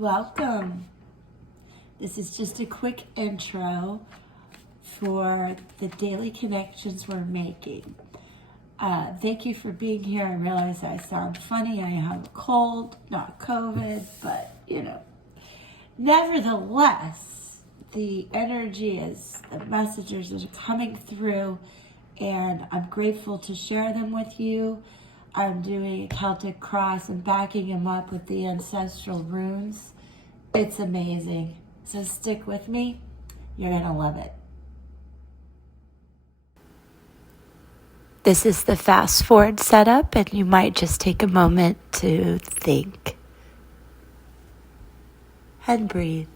Welcome. This is just a quick intro for the daily connections we're making. Thank you for being here. I realize I sound funny. I have a cold, not COVID, but Nevertheless, the energy is, the messages are coming through, and I'm grateful to share them with you. I'm doing a Celtic Cross and backing him up with the Ancestral runes. It's amazing. So stick with me. You're going to love it. This is the fast forward setup, and you might just take a moment to think and breathe.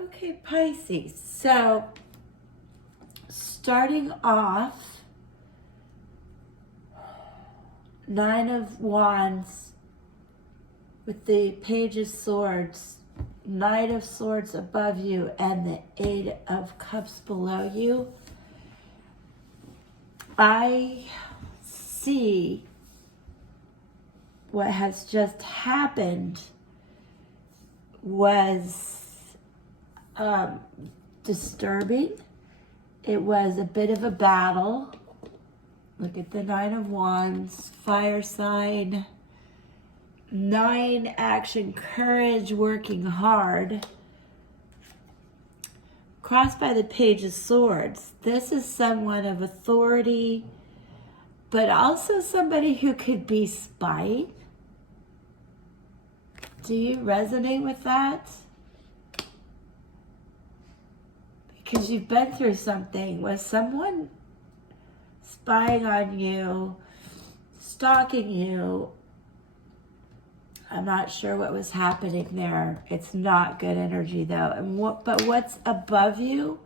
Okay, Pisces. So starting off, Nine of Wands with the Page of Swords, Knight of Swords above you, and the Eight of Cups below you. I see what has just happened was disturbing. It was a bit of a battle. Look at the Nine of Wands, fire sign, 9 action, courage, working hard. Crossed by the Page of Swords. This is someone of authority, but also somebody who could be spying. Do you resonate with that? Because you've been through something. Was someone spying on you, stalking you? I'm not sure what was happening there. It's not good energy though. But what's above you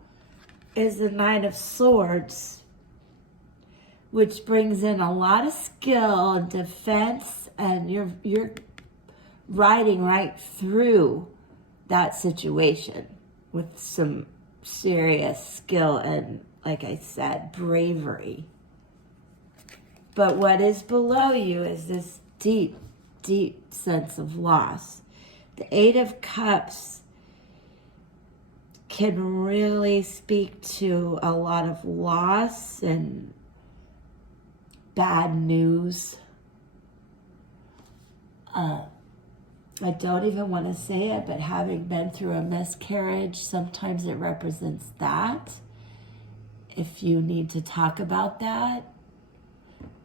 is the Nine of Swords, which brings in a lot of skill and defense, and you're riding right through that situation with some serious skill and, like I said, bravery. But what is below you is this deep, deep sense of loss. The Eight of Cups can really speak to a lot of loss and bad news. I don't even want to say it, but having been through a miscarriage, sometimes it represents that. If you need to talk about that,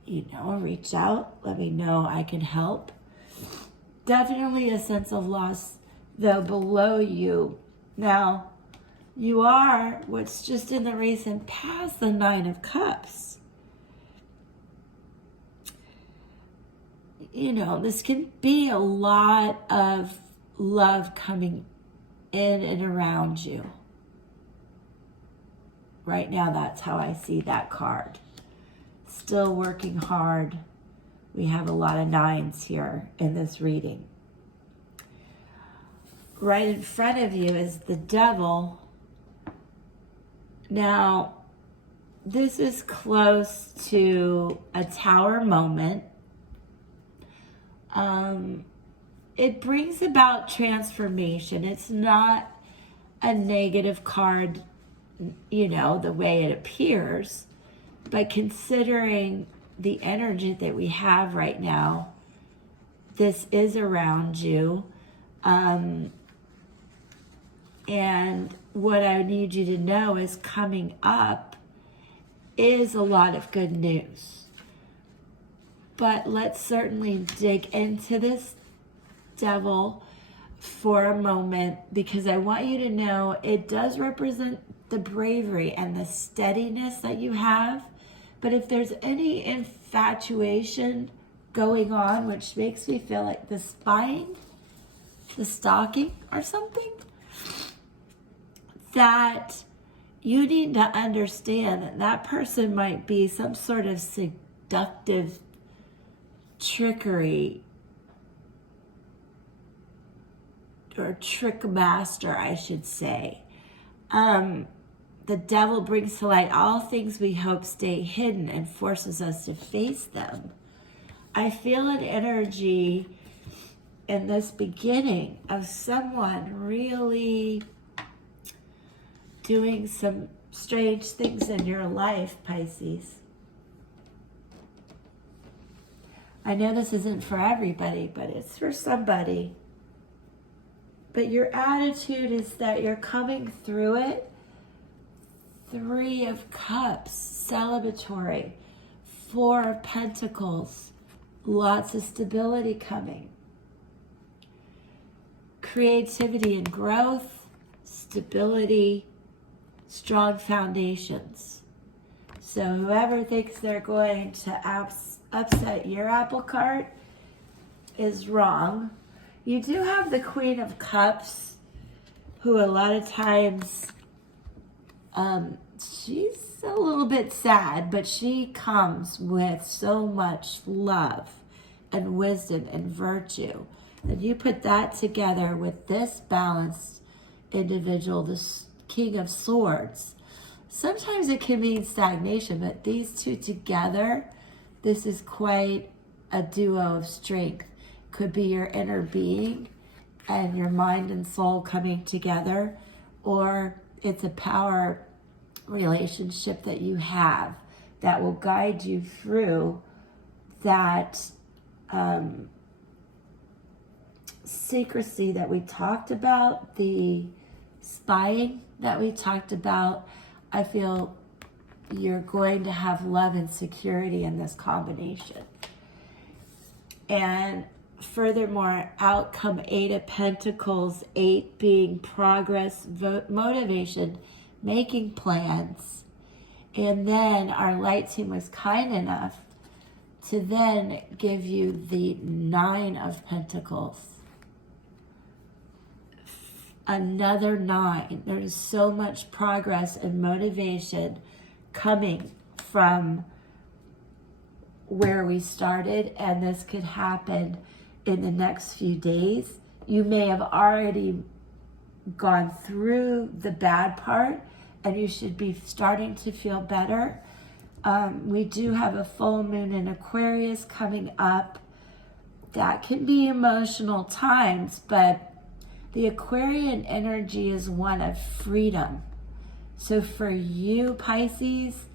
reach out, let me know, I can help. Definitely a sense of loss, though, below you. Now, you are what's just in the recent past, the Nine of Cups. This can be a lot of love coming in and around you. Right now, that's how I see that card. Still working hard. We have a lot of nines here in this reading. Right in front of you is the Devil. Now, this is close to a Tower moment. It brings about transformation. It's not a negative card, the way it appears, but considering the energy that we have right now, this is around you. And what I need you to know is coming up is a lot of good news. But let's certainly dig into this Devil for a moment, because I want you to know it does represent the bravery and the steadiness that you have. But if there's any infatuation going on, which makes me feel like the spying, the stalking or something, that you need to understand that that person might be some sort of seductive trickery or trick master, I should say. the devil brings to light all things we hope stay hidden and forces us to face them. I feel an energy in this beginning of someone really doing some strange things in your life, Pisces. I know this isn't for everybody, but it's for somebody. But your attitude is that you're coming through it. 3 of Cups, celebratory. 4 of Pentacles, lots of stability coming. Creativity and growth, stability, strong foundations. So whoever thinks they're going to upset your apple cart is wrong. You do have the Queen of Cups, who a lot of times, she's a little bit sad, but she comes with so much love and wisdom and virtue. And you put that together with this balanced individual, this King of Swords. Sometimes it can mean stagnation, but these two together, this is quite a duo of strength. Could be your inner being and your mind and soul coming together, or it's a power relationship that you have that will guide you through that secrecy that we talked about, the spying that we talked about. I feel you're going to have love and security in this combination. And furthermore, outcome 8 of Pentacles, 8 being progress, motivation, making plans. And then our light team was kind enough to then give you the 9 of Pentacles. Another 9. There's so much progress and motivation coming from where we started, and this could happen in the next few days. You may have already gone through the bad part, and you should be starting to feel better. We do have a full moon in Aquarius coming up. That can be emotional times, but the Aquarian energy is one of freedom. So for you, Pisces,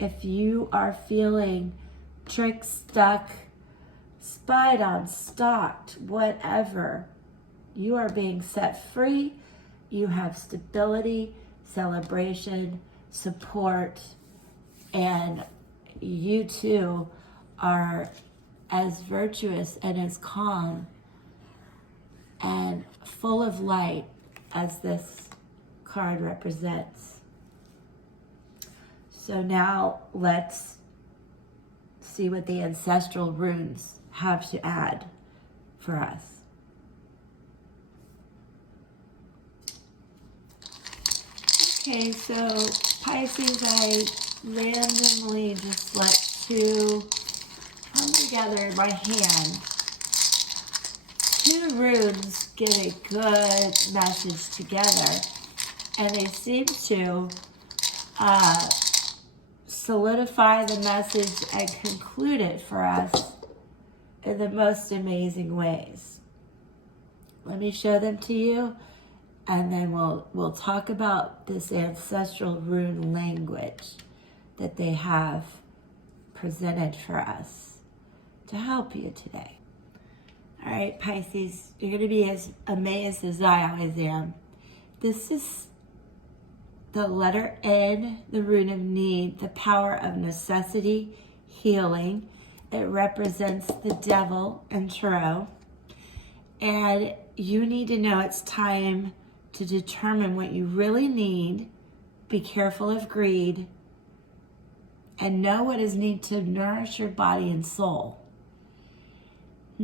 if you are feeling tricked, stuck, spied on, stalked, whatever, you are being set free. You have stability, celebration, support, and you too are as virtuous and as calm and full of light as this card represents. So now let's see what the ancestral runes have to add for us. Okay, so Pisces, I randomly just let 2 come together in my hand. 2 runes give a good message together, and they seem to solidify the message and conclude it for us in the most amazing ways. Let me show them to you, and then we'll talk about this ancestral rune language that they have presented for us to help you today. All right, Pisces, you're going to be as amazed as I always am. This is the letter N, the rune of need, the power of necessity, healing. It represents the devil and tarot. And you need to know it's time to determine what you really need, be careful of greed, and know what is needed to nourish your body and soul.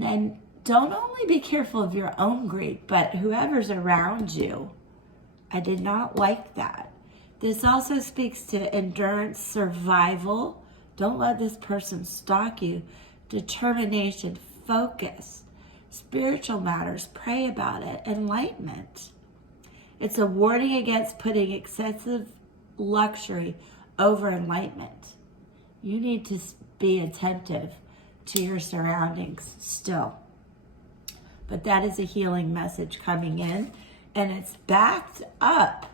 And don't only be careful of your own greed, but whoever's around you. I did not like that. This also speaks to endurance, survival. Don't let this person stalk you. Determination, focus, spiritual matters, pray about it, enlightenment. It's a warning against putting excessive luxury over enlightenment. You need to be attentive to your surroundings still. But that is a healing message coming in, and it's backed up,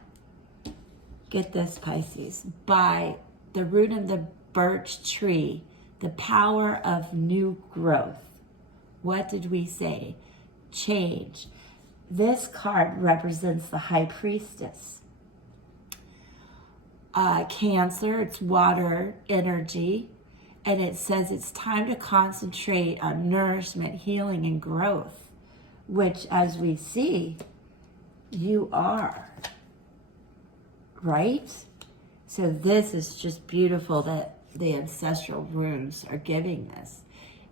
get this, Pisces, by the root of the birch tree, the power of new growth. What did we say? Change. This card represents the High Priestess. Cancer, it's water energy, and it says it's time to concentrate on nourishment, healing, and growth, which, as we see, you are, right? So this is just beautiful that the ancestral runes are giving this.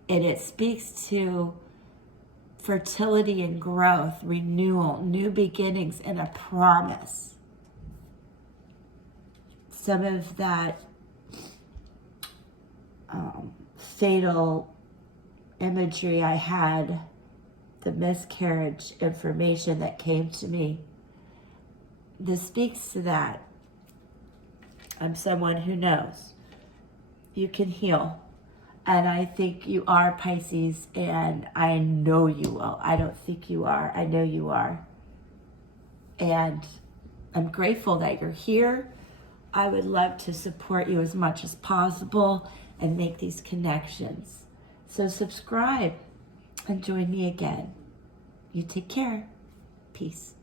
And it speaks to fertility and growth, renewal, new beginnings, and a promise. Some of that fatal imagery I had, the miscarriage information that came to me, this speaks to that. I'm someone who knows you can heal. And I think you are, Pisces, and I know you will. I don't think you are. I know you are. And I'm grateful that you're here. I would love to support you as much as possible and make these connections. So subscribe and join me again. You take care. Peace.